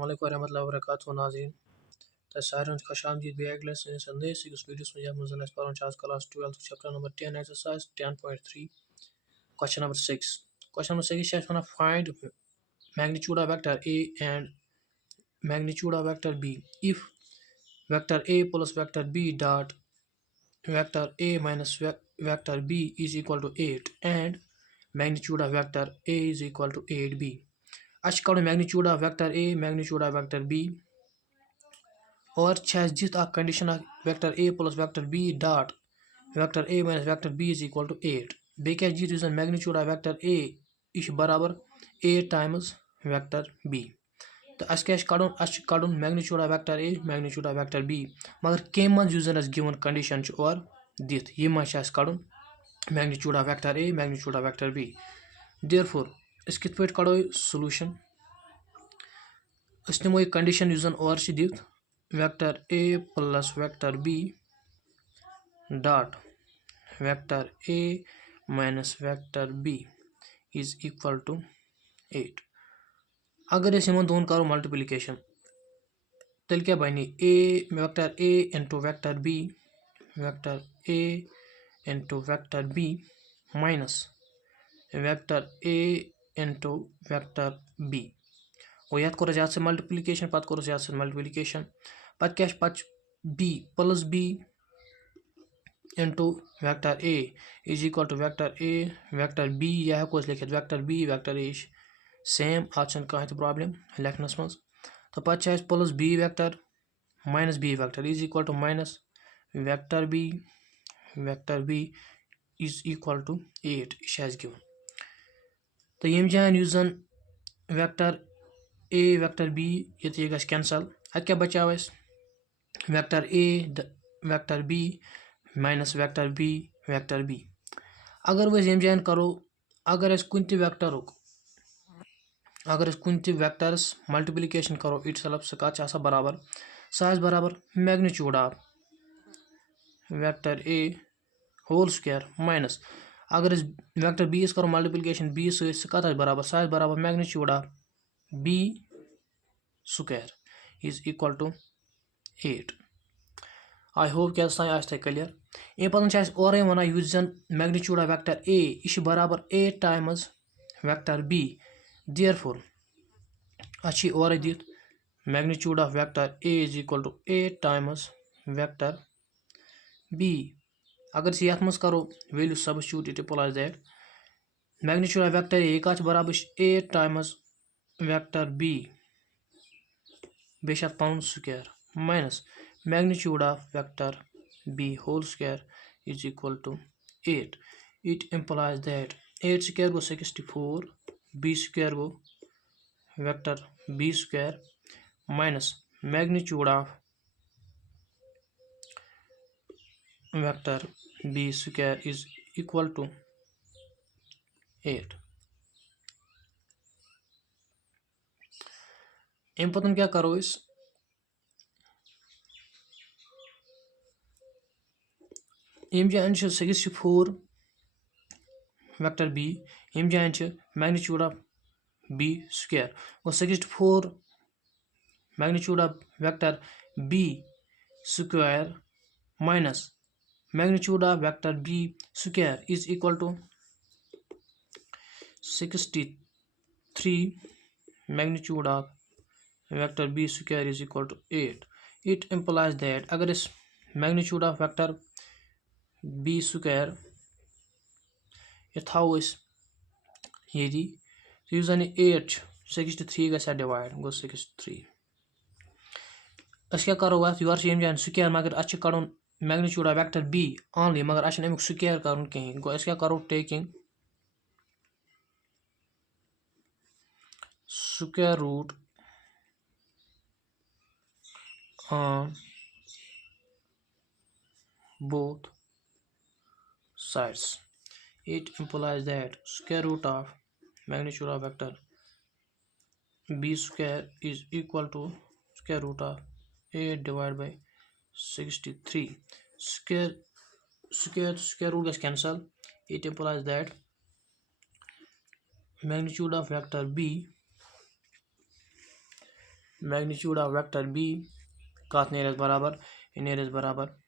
अस्सलाम वालेकुम रहमतुल्लाहि व बरकातुहू नाज़रीन तो सारियों को खुश आमदीद बैक संदेश इस वीडियोस में हम जन पर class 12 chapter number 10 exercise 10.3 question number 6 is one find magnitude of vector A and magnitude of vector B if vector A plus vector B dot vector A minus vector B is equal to 8 and magnitude of vector A is equal to 8B. Ash करो magnitude of vector A, magnitude of vector B, और दित condition vector A plus vector B dot vector A minus vector B is equal to 8 बे दित यस magnitude of vector A यह बराबर 8 times vector B तो कड़न magnitude of vector A magnitude of vector B मगर कम मज गिवन कंडीशन और दित यह कड़न magnitude of vector A magnitude of vector B therefore इस कित पे कड़ो सोल्यूशन अस निमो कंडीशन और दित vector A plus vector B dot vector A minus vector B is equal to 8 अगर इन दोन करो मल्टीप्लिकेशन तेल क्या बन vector A into vector B vector A into vector B minus vector A into vector B और ये core से मल्टीप्लिकेशन पत कोर से मल्टीप्लिकेशन पत क्या पत B plus B into vector A is equal to vector A vector B यह हेको लिखित vector B vector A same आज कह प्रॉब्लम लिखनस मज तो पत plus B vector minus B vector is equal to minus vector B is equal to 8 यह गिवन तो यम जान जन वेक्टर A वेक्टर B ये गस कैंसल अत क्या बचाव vector A vector B minus vector B vector B अगर वह यम जान करो अगर कुन वेक्टरस मल्टीप्लिकेशन करो इट सेल्फ सह कत बराबर सह बराबर magnitude of vector A whole square minus अगर वेक्टर B करो मल्टीप्लिकेशन B सह कत बराबर सह बराबर magnitude of B square is equal to 8 I hope क्या आज क्लियर अम पे और वन जन मैग्नीट्यूड ऑफ वेक्टर A यह बराबर 8 टाइम्स वेक्टर B देयरफॉर और दित magnitude of vector A is equal to 8 times vector B अगर ये मज करो value substitute it implies that magnitude of vector A कत बराबर 8 टाइम्स वेक्टर B बेश पन square minus magnitude of vector B whole square is equal to 8 it implies that 8 square गो 64 B square गो vector B square minus magnitude of vector B square is equal to 8 अम पतन क्या करो यम जान 64 vector B यम जान magnitude of B square और 64 magnitude of vector B square minus magnitude of vector B square is equal to 63 magnitude of vector B square is equal to 8 it implies that अगर magnitude of vector B square ये थो ये तो जन 8 63 ग divide गो 63 क्या करो your यम जान स्क्वायर मगर अ कड़न magnitude of vector B only मगर अमुक स्क्वायर कर कहीं गो क्या करो taking square root on both sides. It implies that square root of magnitude of vector B square is equal to square root of 8 divided by 63. Square root gets cancelled. It implies that magnitude of vector B magnitude of vector b कत नेरस बराबर ये नेरस बराबर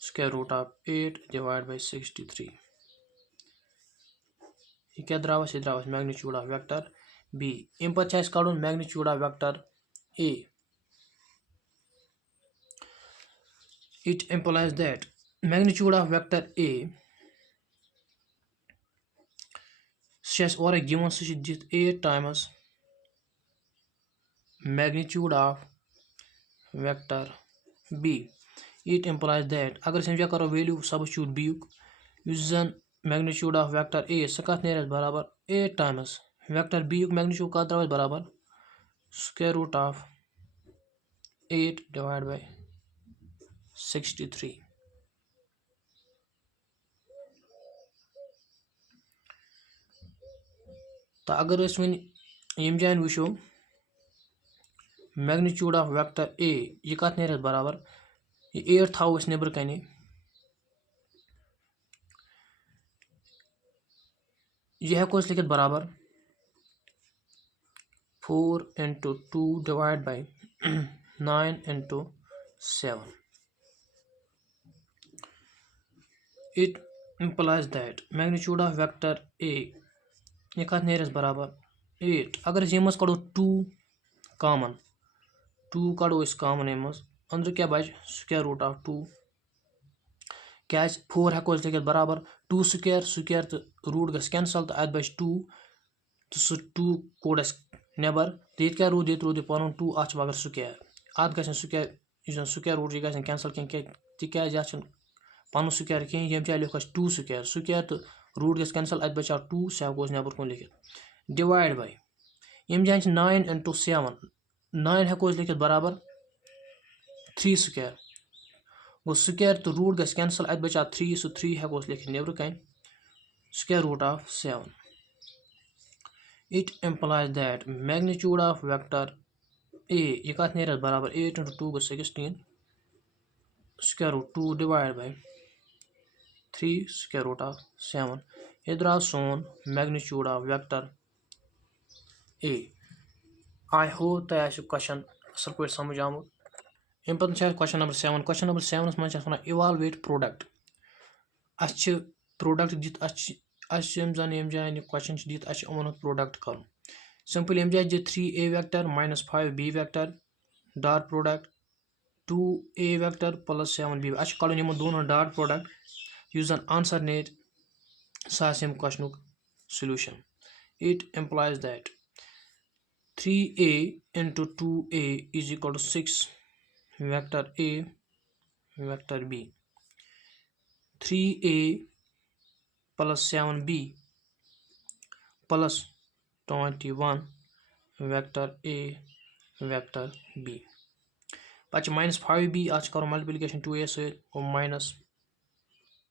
square root of 8 divided by 63 ये क्या द्रावस ये द्रावस magnitude of vector b इन पर चाहिए कड़ुन magnitude of vector a it implies that magnitude of vector a says or a given such 8 times magnitude of vector b it implies that अगर हम क्या करो value substitute b use जन magnitude of vector a सह नेरस बराबर 8 times vector b magnitude कत द्रावस बराबर square root of 8 divided by 63 तो अगर वन यम जान वो magnitude of vector a यह कत नेरस बराबर ये 8 थो नबर कने यह हेको लिखित बराबर 4 into 2 divided by 9 into 7 it implies that magnitude of vector a यह कत नेरस बराबर 8 अगर यमस कड़ो 2 कॉमन 2 कड़ो इस कॉमन यमस अंदर क्या बच स्क्वायर रूट ऑफ 2 क्या 4 हेको लिखित बराबर 2 स्क्वायर तो रूट गस कैंसल तो अत बच 2 तो सह 2 कोड नबर तो ये क्या रूद ये रूद पन 2 अत अगर स्क्वायर अत गन स्क्वायर स्क्वायर रूट यह कैंसल क्या पन स्क्वायर कहें यम चाहे लिख 2 स्क्वायर तो रूट गस कैंसल अत बचा 2 सह हेको नबर कुन लिखित डिवाइड बाय यम जान 9 into 7 9 हेको लिखित बराबर 3 स्क्वायर गो स्क्वायर तो रूट गस कैंसल अत बचा 3 सह 3 हेको लिखित नबर कन square root of 7 it implies that magnitude of vector a यह कत नेरस बराबर 8 into 2 go 16 square root 2 divided by 3 square root of 7 ये द्राव सोन magnitude of vector a I hope तह क्वेश्चन असल पे समझ आमुत अम पे क्वेश्चन नंबर 7 क्वेश्चन नंबर 7 मज वन इवालुएट प्रोडक्ट अस प्रोडक्ट दित जन यम जान क्वेश्चन दित अमन प्रोडक्ट कर सिंपल यम जाए 3a vector minus 5b vector dot product 2a vector plus 7b अस कड़न यमन दोनों डॉट प्रोडक्ट युस जन आंसर नेट सह question solution it employees that 3a into 2a is equal to 6 vector a vector b 3a plus 7b plus 21 vector a vector b पच minus 5b आज करो multiplication 2a से और minus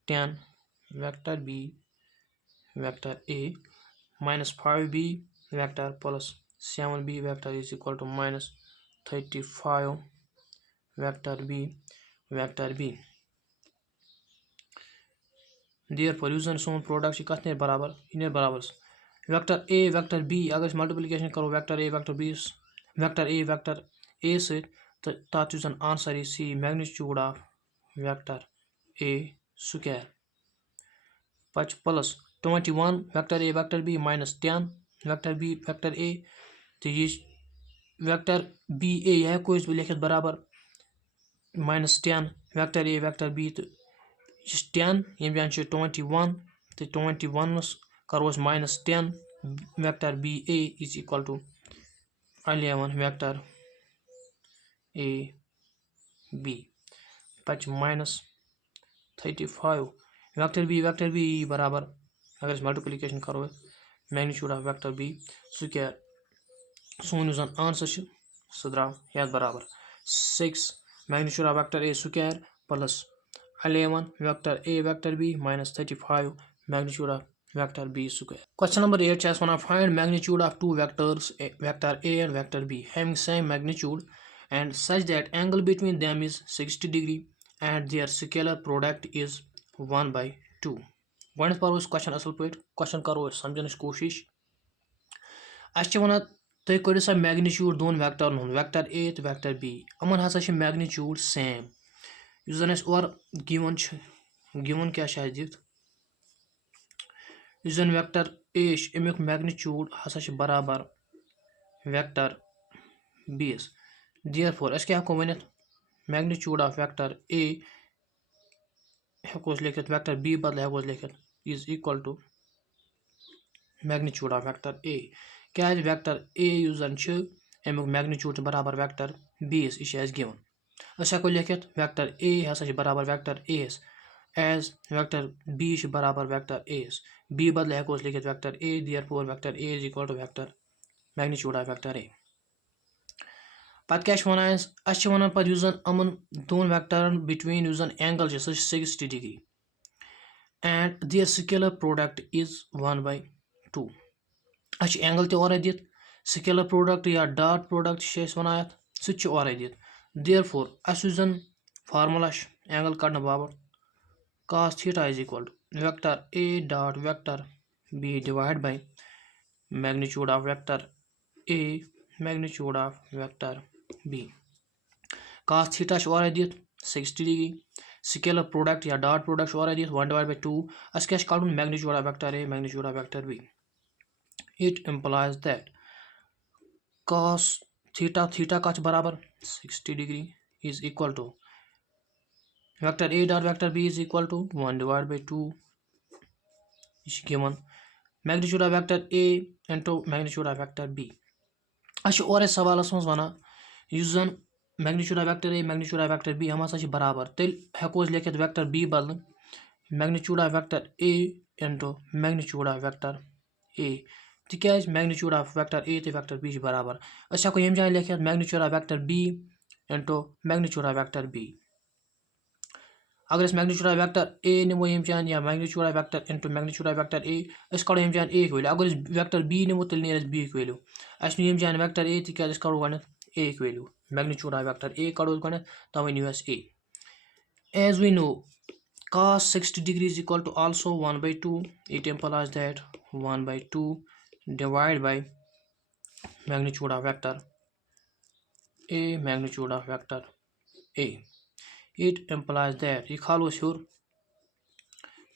10 vector b vector a minus 5b vector plus 7b vector is equal to minus 35 vector b vector b therefore यूजन सोन product कत ने बराबर इन बराबर वेक्टर a वेक्टर b अगर मल्टीप्लिकेशन करो vector a vector b vector a से तथ यूजन आंसर यह सी magnitude of vector a square पच plus 21 vector a vector b minus 10 vector b vector a तो ये वेक्टर b a यह हेको लिखित बराबर minus 10 vector a vector b तो 10 यम जान 21 तो 21 करो minus 10 vector b a is equal to 11 vector a b पच माइनस 35 वेक्टर b बराबर अगर मल्टीप्लिकेशन करो magnitude of vector b square सोन यूजन आंसर सह द्राव ये बराबर 6 magnitude of vector a square plus 11 vector a vector b minus 35 magnitude of vector b square. Question number 8 says wanna find magnitude of two vectors vector a and vector b having same magnitude and such that angle between them is 60 degree and their scalar product is 1 by 2. One पर question असल पे question करो समझने कोशिश अस वनान तुम करो सा magnitude दोन वेक्टरन हुन वेक्टर ए तो वेक्टर बी अमन हसा मैग्नीट्यूड सेम इस जन और गिवन क्या दित इस जन वेक्टर ए अमुक मैग्नीट्यूड हसा बराबर वेक्टर बीस देयरफॉर क्या हको वन मैग्नीट्यूड ऑफ वेक्टर ए हको लिखित वेक्टर बी बदले हको लिखित is equal to magnitude of vector A क्या वेक्टर ए उस जन अमुक मैग्नीट्यूड बराबर वेक्टर बीस यह गिवन हको लिखित वेक्टर ए हसा बराबर वेक्टर एस एज वेक्टर बी बराबर वेक्टर एस बी बदले हको लिखित vector a therefore vector a is equal to vector magnitude of vector a पत क्या वन पे अमन दोन वेक्टरन between angle 60 degree and their scalar product is 1/2 angle तौर दित स्केलर प्रोडक्ट या डॉट प्रोडक्ट वन अत सह दित देयरफॉर अन फार्मूला एंगल कड़ने बाबत cos theta is equal to vector a dot vector b divide by magnitude of vector a magnitude of vector b cos theta दित 60 डिग्री स्केलर प्रोडक्ट या डॉट प्रोडक्ट दित 1/2 अस क्या कड़न magnitude of vector a magnitude of vector b it implies that cos theta का बराबर 60 degree is equal to vector a dot vector b is equal to 1/2 यह given magnitude of vector a into magnitude of vector b और सवाल मज वन जन magnitude of vector a magnitude of vector b हम हसा बराबर तेल हको लिखित वेक्टर बी बदल magnitude of vector a into magnitude of vector a तिकाज मैग्नीट्यूड ऑफ वेक्टर ए तो वेक्टर बी बराबर हको यम जाए लिखित magnitude of vector b into magnitude of vector b अगर मैग्नीट्यूड ऑफ वेक्टर ए निमो यम जान या magnitude of vector into magnitude of vector a कड़ो यम जान ए वैल्यू अगर वेक्टर बी निमो तेल नीर बी वैल्यू यम जान वेक्टर ए तिकाज कड़ो गो a value magnitude of vector a कड़ो गो तवे नी ए as we know cos 60 degree is equal to also 1/2 it implies that 1/2 divided by magnitude of vector a magnitude of vector a it implies that ये खालो sure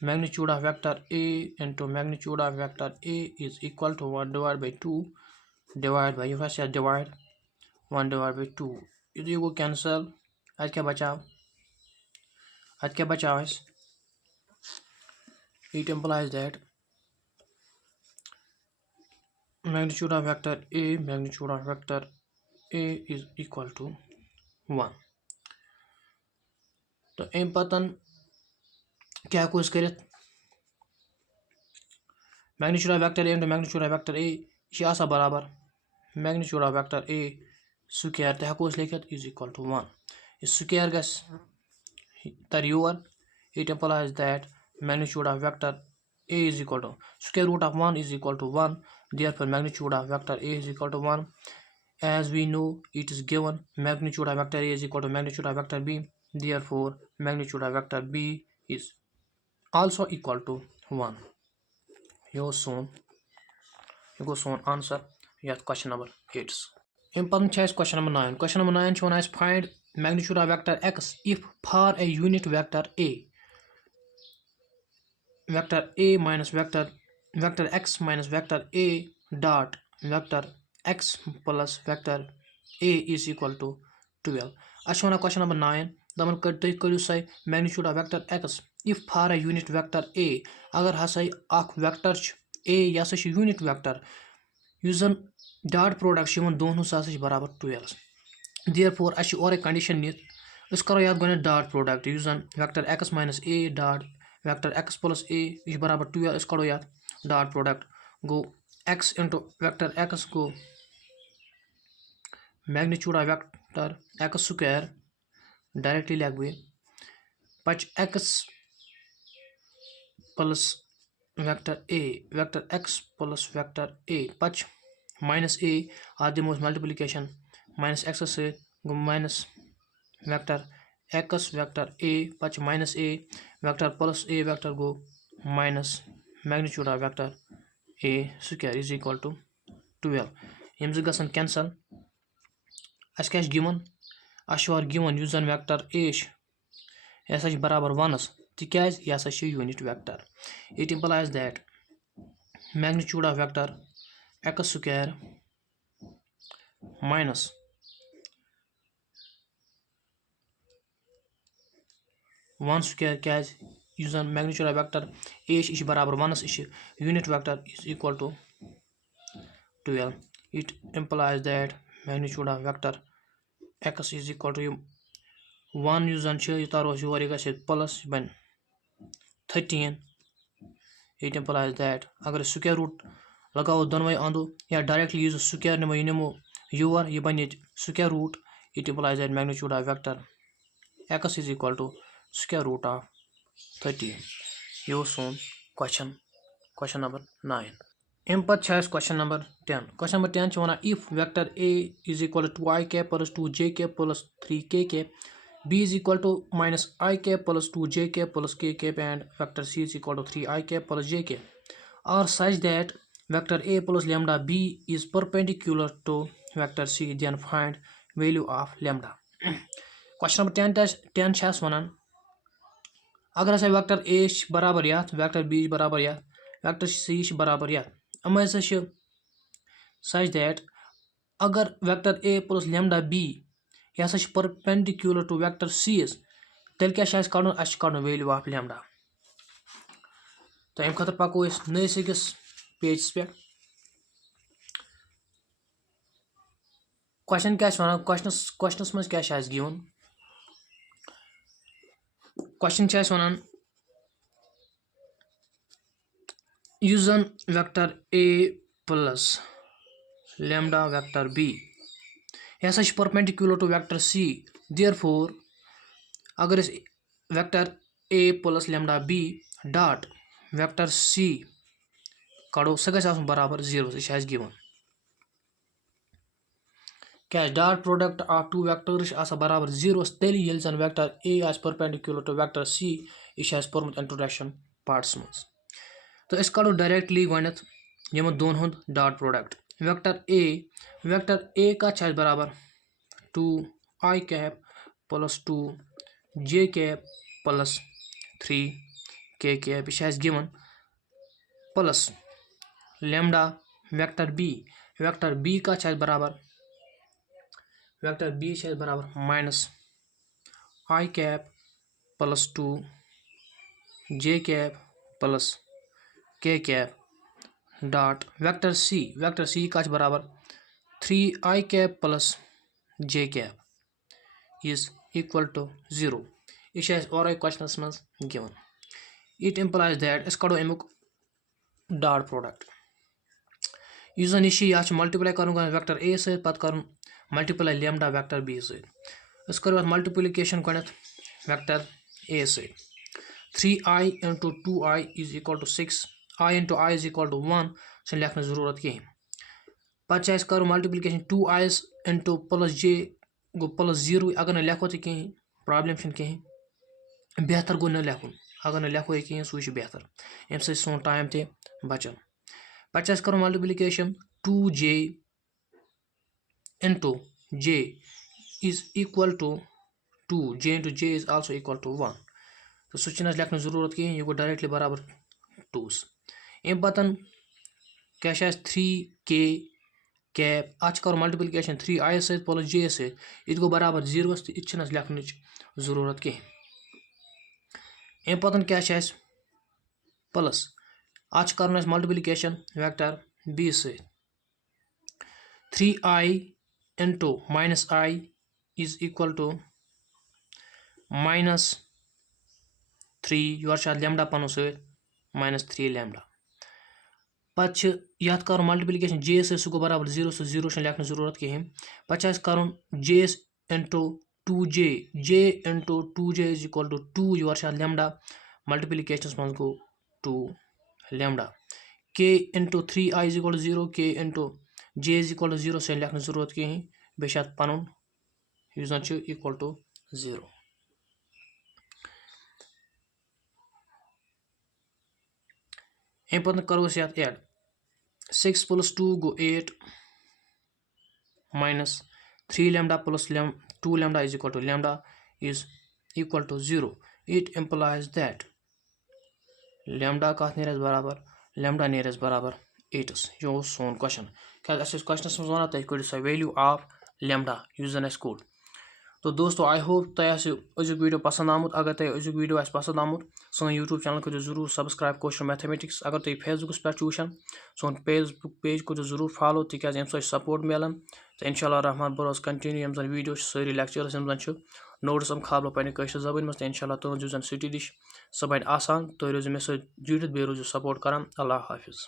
magnitude of vector a into magnitude of vector a is equal to 1/2 divided by ये से divide 1/2 ये को cancel आज क्या बचाओ it implies that magnitude of vector a magnitude of vector a is equal to 1 तो अम पतन क्या कुछ कर magnitude of vector a into magnitude of vector A यह बराबर magnitude of vector A square तो हको लिखित इज इक्वल टू 1 स्क्वायर गस तर your it implies that magnitude of vector a is equal to square root of 1 is equal to 1 therefore magnitude of vector a is equal to 1 as we know it is given magnitude of vector a is equal to magnitude of vector b therefore magnitude of vector b is also equal to 1 यो सोन answer यथ question number 8 अम पन question number 9 find magnitude of vector x if for a unit vector a vector a minus vector x minus vector a dot vector x plus vector a is equal to 12 question number 9 दमन करू सा magnitude of vector x if for a unit vector a अगर हसा अख vector a यह unit vector use जन dot product दोनों हसा बराबर 12 therefore और कंडीशन नित करो याद गो डॉट प्रोडक्ट युस जन vector x minus a dot vector x plus a यह बराबर 12 कड़ो याद डॉट प्रोडक्ट गो x इंटू वेक्टर x गो magnitude of vector x square directly लिख पच x plus vector x plus वेक्टर a पच माइनस a आज दिमो मल्टीप्लिकेशन माइनस x से गो minus vector x vector a पच minus a vector plus a vector गो minus magnitude of vector a square is equal to 12 यम ज गसन कैंसल अस क्या गिवन अस गिवन युस जन वेक्टर ए यह बराबर 1 तिकाज यह unit vector it implies that magnitude of vector x square minus 1 square क्या युस जन मैग्नीट्यूड ऑफ वेक्टर ए यह बराबर 1 यह unit vector is equal to 12 it implies that magnitude of vector x is equal to 1 use जन यह तारो your यह गए प्लस बन 13 it implies that अगर स्क्वायर रूट लगाओ दोनों अंदो या डायरेक्टली यूज स्क्वायर निमो यह निमो योर यह बन square root it implies that magnitude of vector x is equal to square root of 13 यह सोन क्वेश्चन नंबर 9 अम पे question number 10 question number 10 one if vector a is equal to 2i cap plus 2j cap plus 3k cap b is equal to minus I cap plus 2j cap plus k cap and vector c is equal to 3i cap plus j cap are such that vector a plus lambda b is perpendicular to vector c, then find value of lambda. Question number 10 one अगर हसा vector a बराबर ये vector b बराबर ये vector c बराबर ये अम such that अगर vector a plus lambda b यह परपेंडिकुलर टू वेक्टर c तेल क्या कड़न वैल्यू ऑफ लैम्डा तो अम खतर पको नस अकिस पेज पे क्वेश्चन क्या वन क्वेश्चनस मज क्या गिवन क्वेश्चन वन युस जन vector a plus lambda vector b यह perpendicular to vector c therefore अगर vector a plus lambda b dot vector c कड़ो सह गई बराबर 0 यह गिवन क्या dot product of two vectors बराबर 0 तेल ये जन vector a perpendicular to vector c यह पोर्मुत इंट्रोडक्शन पार्ट्स मज तो अस कड़ो डायरेक्टली गणित यम दोन हुंद डॉट प्रोडक्ट वेक्टर a का बराबर 2i cap plus 2j cap plus 3k cap यह given plus lambda vector b का बराबर वेक्टर b बराबर minus i cap plus 2j cap plus k cap dot vector c का बराबर 3i cap plus j cap is equal to 0 यह और question मज given it implies that कड़ो अमुक डॉट प्रोडक्ट युस जन यह मल्टीप्लाई कर वेक्टर a सत पत कर मल्टीप्लाई लैम्डा वेक्टर b सत करो मल्टीप्लिकेशन गणित वेक्टर a सत 3i into 2i is equal to 6 i into I is equal to 1 से लिखने जरूरत कहीं पे करो multiplication 2i into plus j गो प्लस 0 अगर न लिखो तो कहीं प्रॉब्लम कहीं बेहतर गो न लिखुन अगर न लिखो कहीं सह बेहतर अम सोन टाइम ते बचान पे करो multiplication 2j into j is equal to 2 j into j is also equal to 1 तो सह लिखने जरूरत कहीं यह गो डायरेक्टली बराबर 2 अम पतन क्या 3k कैप अ करो मल्टीप्लिकेशन 3i सत प्लस j सत यह गो बराबर 0 तो यह लिखन जरूरत कहीं अम पतन क्या प्लस अ कर मल्टीप्लिकेशन वेक्टर b सत 3i into minus i is equal to minus 3 योर लैम्डा पनो सत माइनस 3 लैम्डा पे यह करो मल्टीप्लिकेशन j सह गो बराबर 0 सह 0 लिखने जरूरत कहीं पे कर j into 2j into 2j is equal to 2 your lambda multiplication मज गो 2 lambda k into 3i is equal to 0 k into j is equal to 0 से लिखने जरूरत कहीं बे पन इक्वल टू 0 अम पे करो add 6 plus 2 go 8 minus 3 lambda plus 2 lambda is equal to lambda is equal to 0. It implies that lambda kath neres barabar lambda neres barabar 8. Yo son question. क्या ऐसे question में वना तय करियो सा value of lambda use us code. तो दोस्तों I hope तय अजुक वीडियो पसंद आमुत. अगर तय अजुक वीडियो पसंद आमुत सोन यूट्यूब चैनल करो जरूर सब्सक्राइब क्वेश्चन मैथमेटिक्स. अगर तय फेसबुक पे वुचान सोन फेसबुक पेज करो जरूर फॉलो तिकाज अम सपोर्ट मिलान. तो इंशाल्लाह रहमान बरोस कंटिन्यू यम जन वीडियो सारी लेक्चर्स यम जन नोट्स हम खाबलो पे कशर जबान मज. तो इंशाल्लाह तुम जन सिटी दिश सह बन आसान. तो रोजो मे जुड़ित बे रोजो सपोर्ट करान. अल्लाह हाफिज.